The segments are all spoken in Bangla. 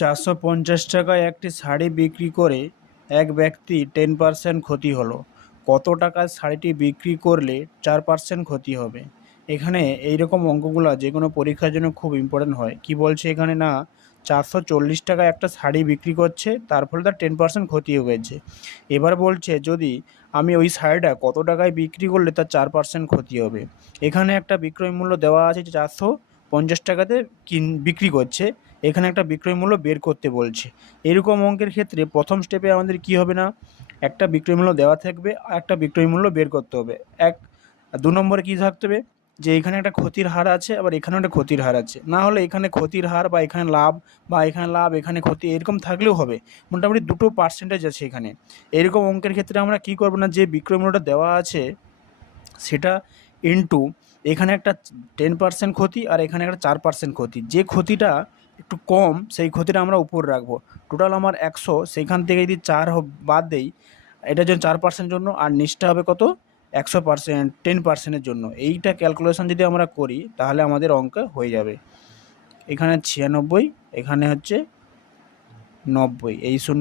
450 টাকায় একটি শাড়ি বিক্রি করে এক ব্যক্তি 10% ক্ষতি হলো। কত টাকায় শাড়িটি বিক্রি করলে 4% ক্ষতি হবে? এখানে এইরকম অঙ্কগুলো যে কোনো পরীক্ষার জন্য খুব ইম্পর্টেন্ট হয়। কি বলছে এখানে না, 440 টাকায় একটা শাড়ি বিক্রি করছে, তার ফলে তার 10% ক্ষতি হয়ে গেছে। এবার বলছে যদি আমি ওই শাড়িটা কত টাকায় বিক্রি করলে তার 4% ক্ষতি হবে। এখানে একটা বিক্রয় মূল্য দেওয়া আছে যে 450 টাকাতে বিক্রি করছে, এখানে একটা বিক্রয় মূল্য বের করতে বলছে। এরকম অঙ্কের ক্ষেত্রে প্রথম স্টেপে আমাদের কি হবে না, একটা বিক্রয় মূল্য দেওয়া থাকবে আর একটা বিক্রয় মূল্য বের করতে হবে। দু নম্বরে কী থাকতে হবে, যে এখানে একটা ক্ষতির হার আছে আবার এখানেও একটা ক্ষতির হার আছে, না হলে এখানে ক্ষতির হার বা এখানে লাভ বা এখানে লাভ এখানে ক্ষতি এরকম থাকলেও হবে। মোটামুটি দুটো পার্সেন্টেজ আছে এখানে। এরকম অঙ্কের ক্ষেত্রে আমরা কি করব না, যে বিক্রয় মূল্যটা দেওয়া আছে সেটা ইনটু এখানে একটা 10% ক্ষতি আর এখানে একটা 4% ক্ষতি, যে ক্ষতিটা একটু কম সেই ক্ষতিটা আমরা উপর রাখবো। টোটাল আমার 100, সেইখান থেকে যদি বাদ দেই, এটার জন্য 4% জন্য, আর নিচটা হবে কত, 100%, 10%-এর জন্য। এইটা ক্যালকুলেশন যদি আমরা করি তাহলে আমাদের অঙ্ক হয়ে যাবে। এখানে 96, এখানে হচ্ছে 90, এই 0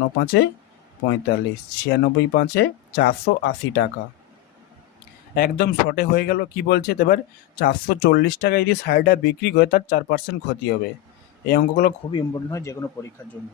9 5 45, 96 5 480 টাকা। একদম শর্টে হয়ে গেল। কি বলছে এবার, 440 টাকা যদি শাড়িটা বিক্রি করে তার 4% ক্ষতি হবে। এই অঙ্কগুলো খুবই ইম্পর্টেন্ট হয় যে কোনো পরীক্ষার জন্য।